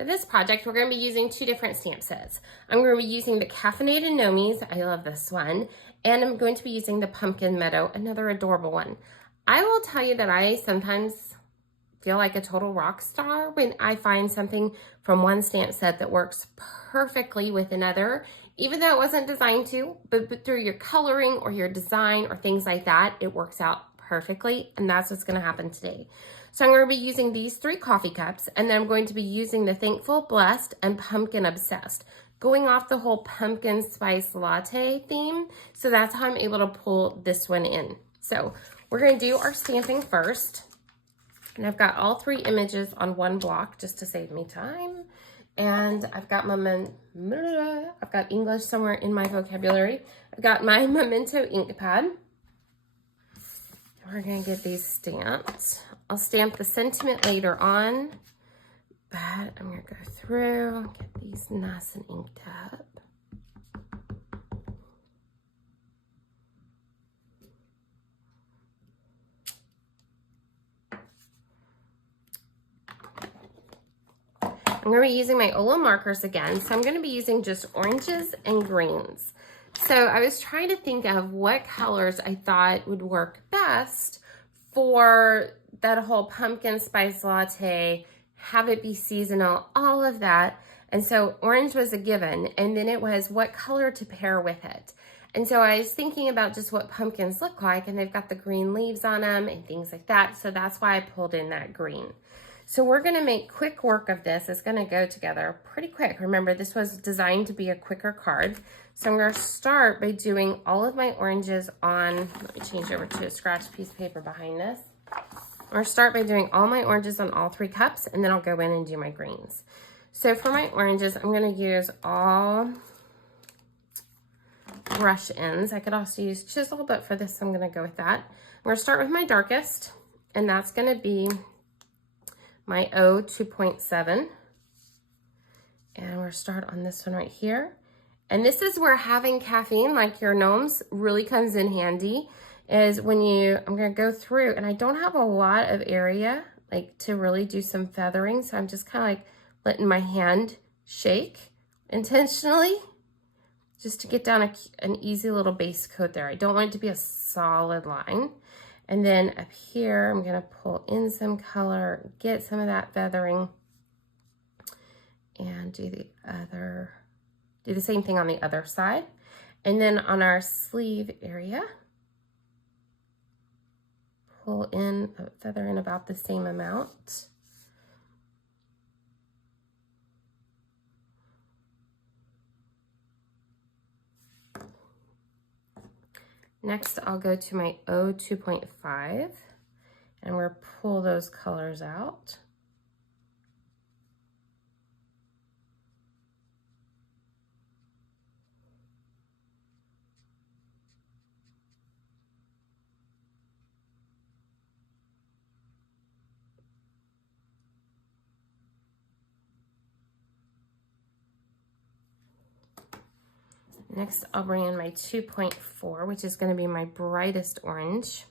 For this project, we're going to be using 2 different stamp sets. I'm going to be using the Caffeinated Gnomies, I love this one, and I'm going to be using the Pumpkin Meadow, another adorable one. I will tell you that I sometimes feel like a total rock star when I find something from one stamp set that works perfectly with another, even though it wasn't designed to, but through your coloring or your design or things like that, it works out perfectly, and that's what's going to happen today. So I'm going to be using these 3 coffee cups, and then I'm going to be using the Thankful, Blessed, and Pumpkin Obsessed, going off the whole pumpkin spice latte theme. So that's how I'm able to pull this one in. So we're going to do our stamping first. And I've got all 3 images on one block just to save me time. And I've got I've got English somewhere in my vocabulary. I've got my Memento ink pad. We're going to get these stamped. I'll stamp the sentiment later on, but I'm going to go through, get these nice and inked up. I'm going to be using my OLO markers again, so I'm going to be using just oranges and greens. So I was trying to think of what colors I thought would work best for that whole pumpkin spice latte, have it be seasonal, all of that. And so orange was a given, and then it was what color to pair with it. And so I was thinking about just what pumpkins look like, and they've got the green leaves on them and things like that. So that's why I pulled in that green. So we're going to make quick work of this. It's going to go together pretty quick. Remember, this was designed to be a quicker card. So I'm going to start by doing all of my oranges on, let me change over to a scratch piece of paper behind this. I'm going to start by doing all my oranges on all 3 cups, and then I'll go in and do my greens. So for my oranges, I'm going to use all brush ends. I could also use chisel, but for this, I'm going to go with that. I'm going to start with my darkest, and that's going to be my O 2.7. And we're going to start on this one right here. And this is where having caffeine, like your gnomes, really comes in handy. Is when I'm going to go through, and I don't have a lot of area like to really do some feathering, so I'm just kind of like letting my hand shake intentionally just to get down an easy little base coat there. I don't want it to be a solid line. And then up here, I'm going to pull in some color, get some of that feathering, and do the same thing on the other side. And then on our sleeve area, pull in, feather in about the same amount. Next, I'll go to my O 2.5, and we're gonna pull those colors out. Next, I'll bring in my 2.4, which is going to be my brightest orange.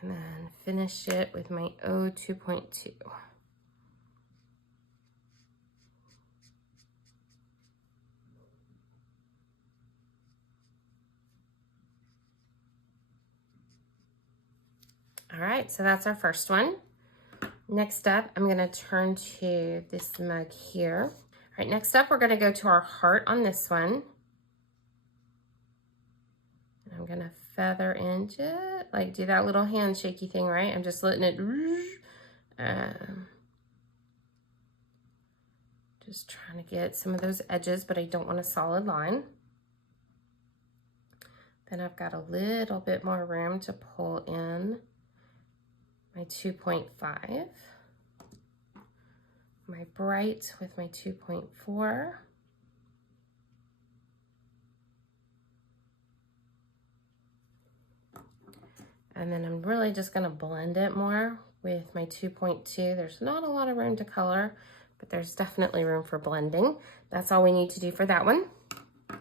And then finish it with my O 2.2. All right, so that's our first one. Next up, I'm gonna turn to this mug here. All right, next up, we're gonna go to our heart on this one. And I'm gonna feather in just, like do that little hand shaky thing, right? I'm just letting it, just trying to get some of those edges, but I don't want a solid line. Then I've got a little bit more room to pull in my 2.5, my bright with my 2.4, And then I'm really just gonna blend it more with my 2.2. There's not a lot of room to color, but there's definitely room for blending. That's all we need to do for that one. All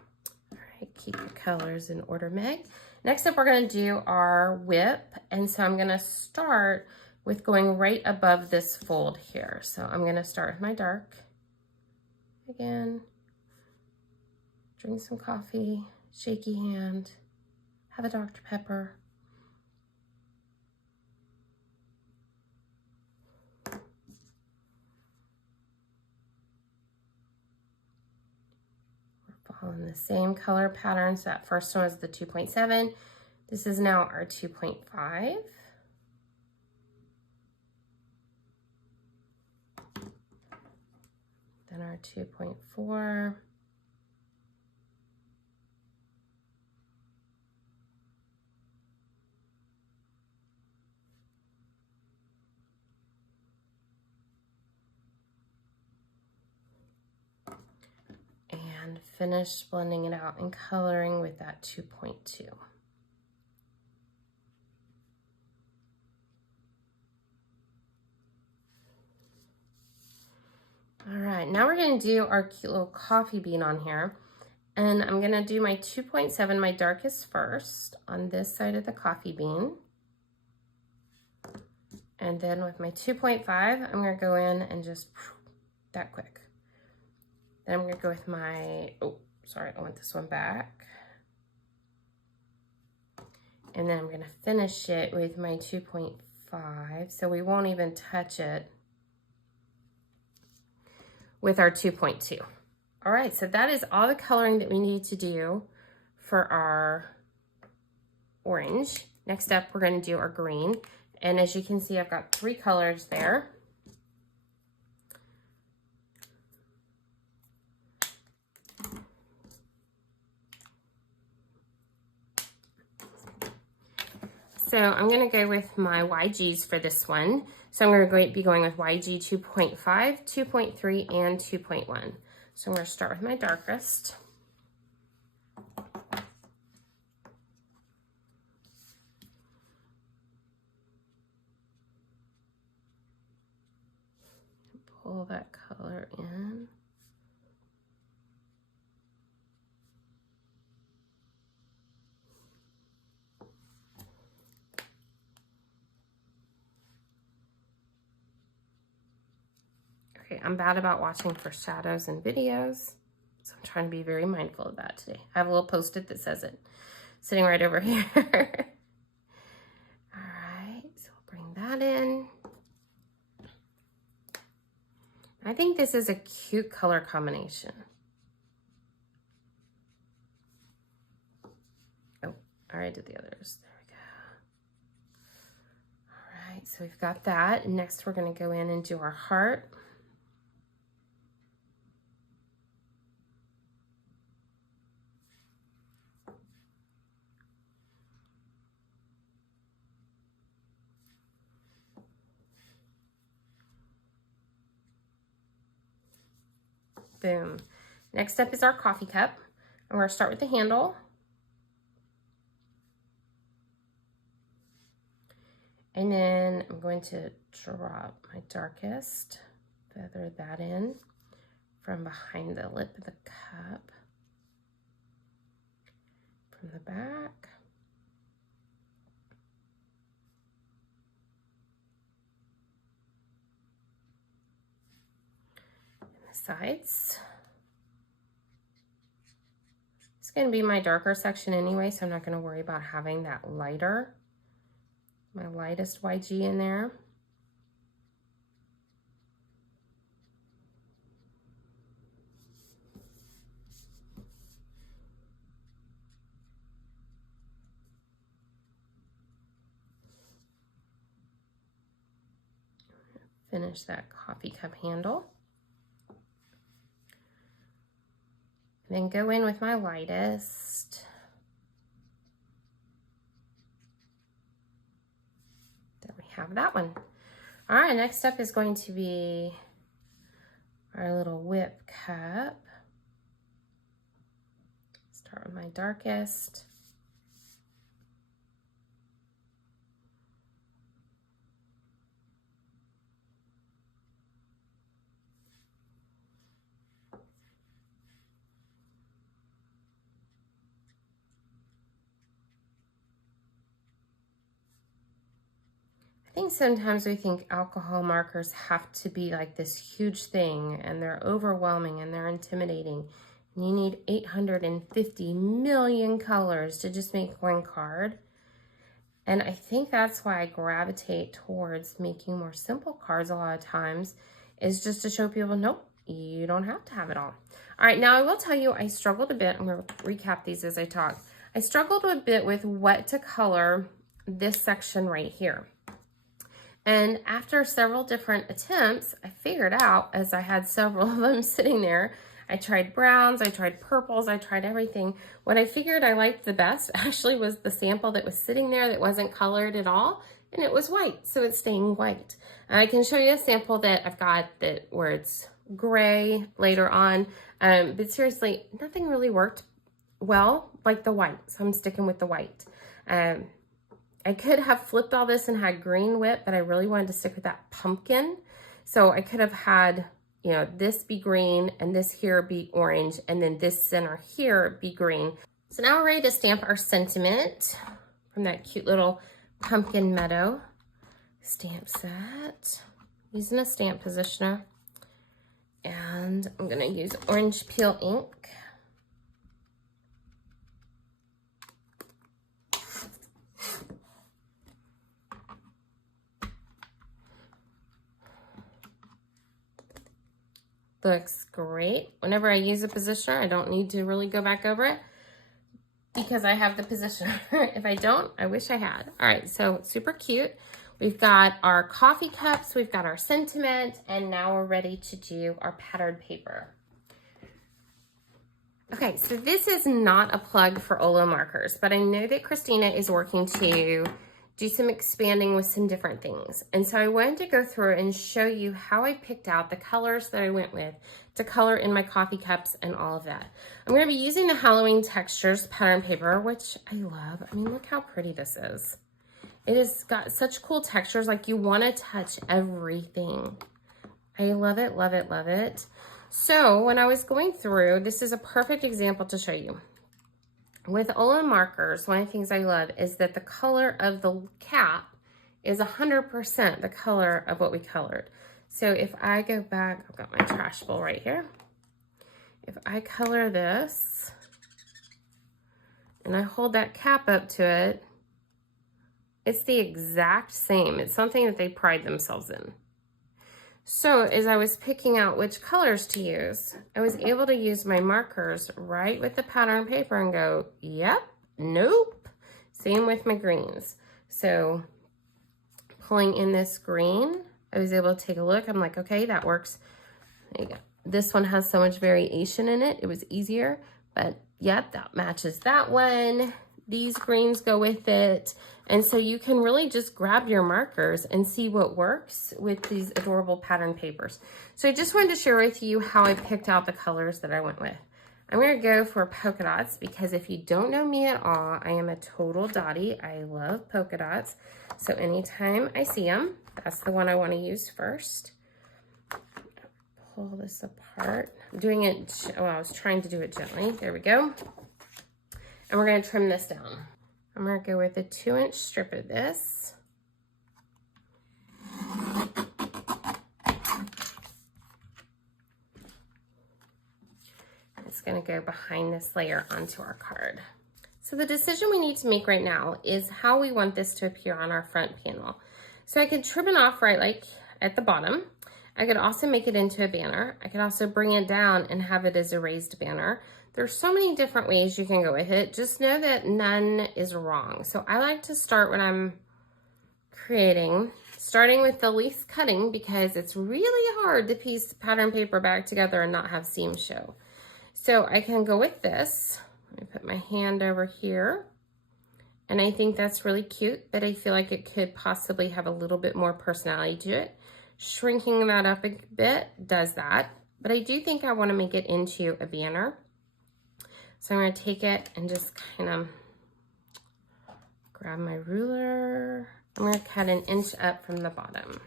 right, keep your colors in order, Meg. Next up, we're gonna do our whip. And so I'm gonna start with going right above this fold here. So I'm gonna start with my dark. Again, drink some coffee, shaky hand, have a Dr. Pepper. Following the same color pattern. So that first one was the 2.7. This is now our 2.5. Then our 2.4. And finish blending it out and coloring with that 2.2. All right, now we're gonna do our cute little coffee bean on here. And I'm gonna do my 2.7, my darkest first, on this side of the coffee bean. And then with my 2.5, I'm gonna go in and just that quick. Then I'm gonna go with my, oh, sorry, I want this one back. And then I'm gonna finish it with my 2.5, so we won't even touch it with our 2.2. All right, so that is all the coloring that we need to do for our orange. Next up, we're gonna do our green. And as you can see, I've got 3 colors there. So I'm gonna go with my YGs for this one. So I'm gonna be going with YG 2.5, 2.3, and 2.1. So I'm gonna start with my darkest. Pull that color in. Okay, I'm bad about watching for shadows in videos, so I'm trying to be very mindful of that today. I have a little post-it that says it, sitting right over here. All right, so we'll bring that in. I think this is a cute color combination. Oh, I already did the others. There we go. All right, so we've got that. Next, we're gonna go in and do our heart. Boom. Next up is our coffee cup. I'm going to start with the handle. And then I'm going to drop my darkest, feather that in from behind the lip of the cup, from the back. Sides. It's going to be my darker section anyway, so I'm not going to worry about having that lighter, my lightest YG in there. Finish that coffee cup handle. Then go in with my lightest. There we have that one. All right, next up is going to be our little whip cup. Start with my darkest. I think sometimes we think alcohol markers have to be like this huge thing and they're overwhelming and they're intimidating. And you need 850 million colors to just make one card. And I think that's why I gravitate towards making more simple cards a lot of times, is just to show people, nope, you don't have to have it all. All right, now I will tell you I struggled a bit. I'm going to recap these as I talk. I struggled a bit with what to color this section right here. And after several different attempts, I figured out, as I had several of them sitting there, I tried browns, I tried purples, I tried everything. What I figured I liked the best actually was the sample that was sitting there that wasn't colored at all, and it was white, so it's staying white. I can show you a sample that I've got that where it's gray later on, but seriously, nothing really worked well like the white, so I'm sticking with the white. I could have flipped all this and had green whip, but I really wanted to stick with that pumpkin. So I could have had, you know, this be green and this here be orange, and then this center here be green. So now we're ready to stamp our sentiment from that cute little pumpkin meadow. Stamp set using a stamp positioner. And I'm gonna use orange peel ink. Looks great. Whenever I use a positioner, I don't need to really go back over it because I have the positioner. If I don't, I wish I had. All right, so super cute. We've got our coffee cups, we've got our sentiment, and now we're ready to do our patterned paper. Okay, so this is not a plug for OLO markers, but I know that Christina is working to do some expanding with some different things. And so I wanted to go through and show you how I picked out the colors that I went with to color in my coffee cups and all of that. I'm gonna be using the Halloween Textures pattern paper, which I love. I mean, look how pretty this is. It has got such cool textures, like you wanna touch everything. I love it, love it, love it. So when I was going through, this is a perfect example to show you. With OLO markers, one of the things I love is that the color of the cap is 100% the color of what we colored. So if I go back, I've got my trash bowl right here. If I color this and I hold that cap up to it, it's the exact same. It's something that they pride themselves in. So as I was picking out which colors to use, I was able to use my markers right with the pattern paper and go, yep, nope. Same with my greens. So pulling in this green, I was able to take a look. I'm like, okay, that works. There you go. This one has so much variation in it. It was easier, but yep, that matches that one. These greens go with it. And so you can really just grab your markers and see what works with these adorable pattern papers. So I just wanted to share with you how I picked out the colors that I went with. I'm gonna go for polka dots because if you don't know me at all, I am a total dotty. I love polka dots. So anytime I see them, that's the one I wanna use first. Pull this apart. I'm doing it, well, I was trying to do it gently. There we go. And we're gonna trim this down. I'm gonna go with a 2-inch strip of this. It's gonna go behind this layer onto our card. So the decision we need to make right now is how we want this to appear on our front panel. So I could trim it off right like at the bottom. I could also make it into a banner. I could also bring it down and have it as a raised banner. There's so many different ways you can go with it. Just know that none is wrong. So I like to start when I'm creating, starting with the least cutting because it's really hard to piece pattern paper back together and not have seams show. So I can go with this. Let me put my hand over here. And I think that's really cute, but I feel like it could possibly have a little bit more personality to it. Shrinking that up a bit does that, but I do think I want to make it into a banner. So I'm going to take it and just kind of grab my ruler. I'm going to cut 1 inch up from the bottom.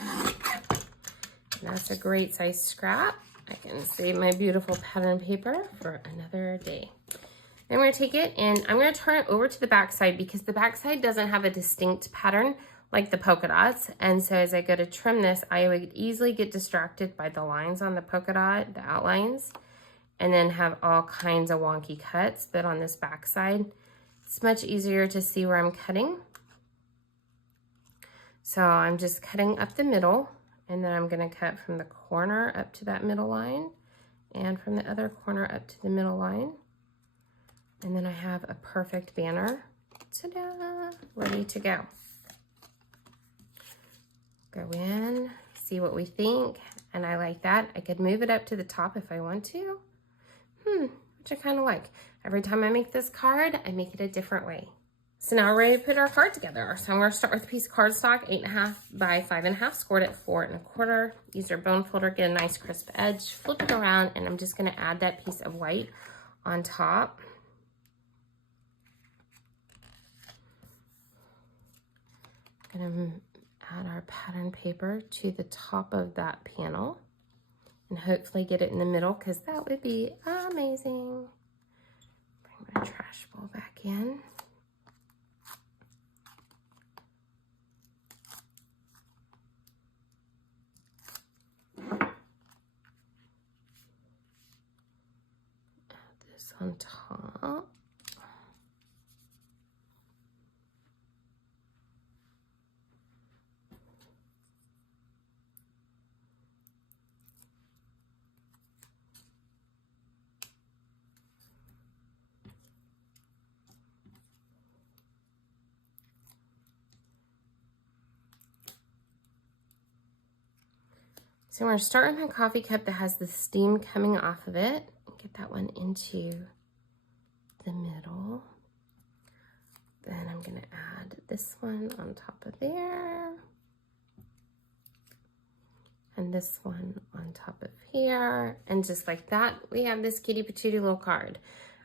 And that's a great size scrap. I can save my beautiful pattern paper for another day. I'm going to take it and I'm going to turn it over to the back side because the back side doesn't have a distinct pattern like the polka dots. And so as I go to trim this, I would easily get distracted by the lines on the polka dot, the outlines, and then have all kinds of wonky cuts. But on this back side, it's much easier to see where I'm cutting. So I'm just cutting up the middle, and then I'm going to cut from the corner up to that middle line and from the other corner up to the middle line. And then I have a perfect banner, ta-da, ready to go. Go in, see what we think, and I like that. I could move it up to the top if I want to, which I kind of like. Every time I make this card, I make it a different way. So now we're ready to put our card together. So I'm going to start with a piece of cardstock, 8.5 by 5.5, scored at 4 1/4. Use your bone folder, get a nice crisp edge, flip it around, and I'm just going to add that piece of white on top. I'm going to add our pattern paper to the top of that panel and hopefully get it in the middle because that would be amazing. Bring my trash bowl back in. Add this on top. So I'm going to start with my coffee cup that has the steam coming off of it. Get that one into the middle. Then I'm going to add this one on top of there. And this one on top of here. And just like that, we have this kitty patootie little card.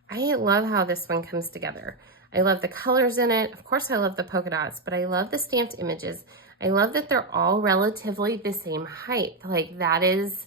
I love how this one comes together. I love the colors in it. Of course, I love the polka dots, but I love the stamped images. I love that they're all relatively the same height. Like that is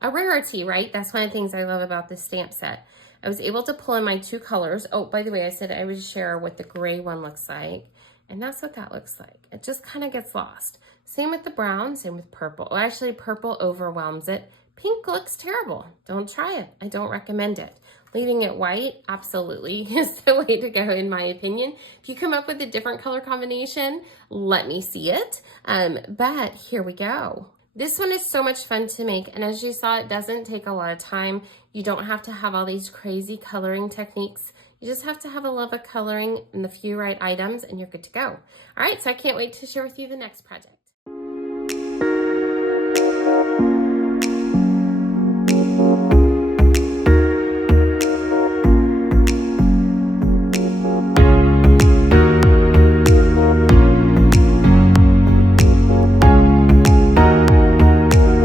a rarity, right? That's one of the things I love about this stamp set. I was able to pull in my 2 colors. Oh, by the way, I said I would share what the gray one looks like. And that's what that looks like. It just kind of gets lost. Same with the brown, same with purple. Well, actually, purple overwhelms it. Pink looks terrible. Don't try it. I don't recommend it. Leaving it white, absolutely, is the way to go, in my opinion. If you come up with a different color combination, let me see it. But here we go. This one is so much fun to make, and as you saw, it doesn't take a lot of time. You don't have to have all these crazy coloring techniques. You just have to have a love of coloring and the few right items, and you're good to go. All right, so I can't wait to share with you the next project.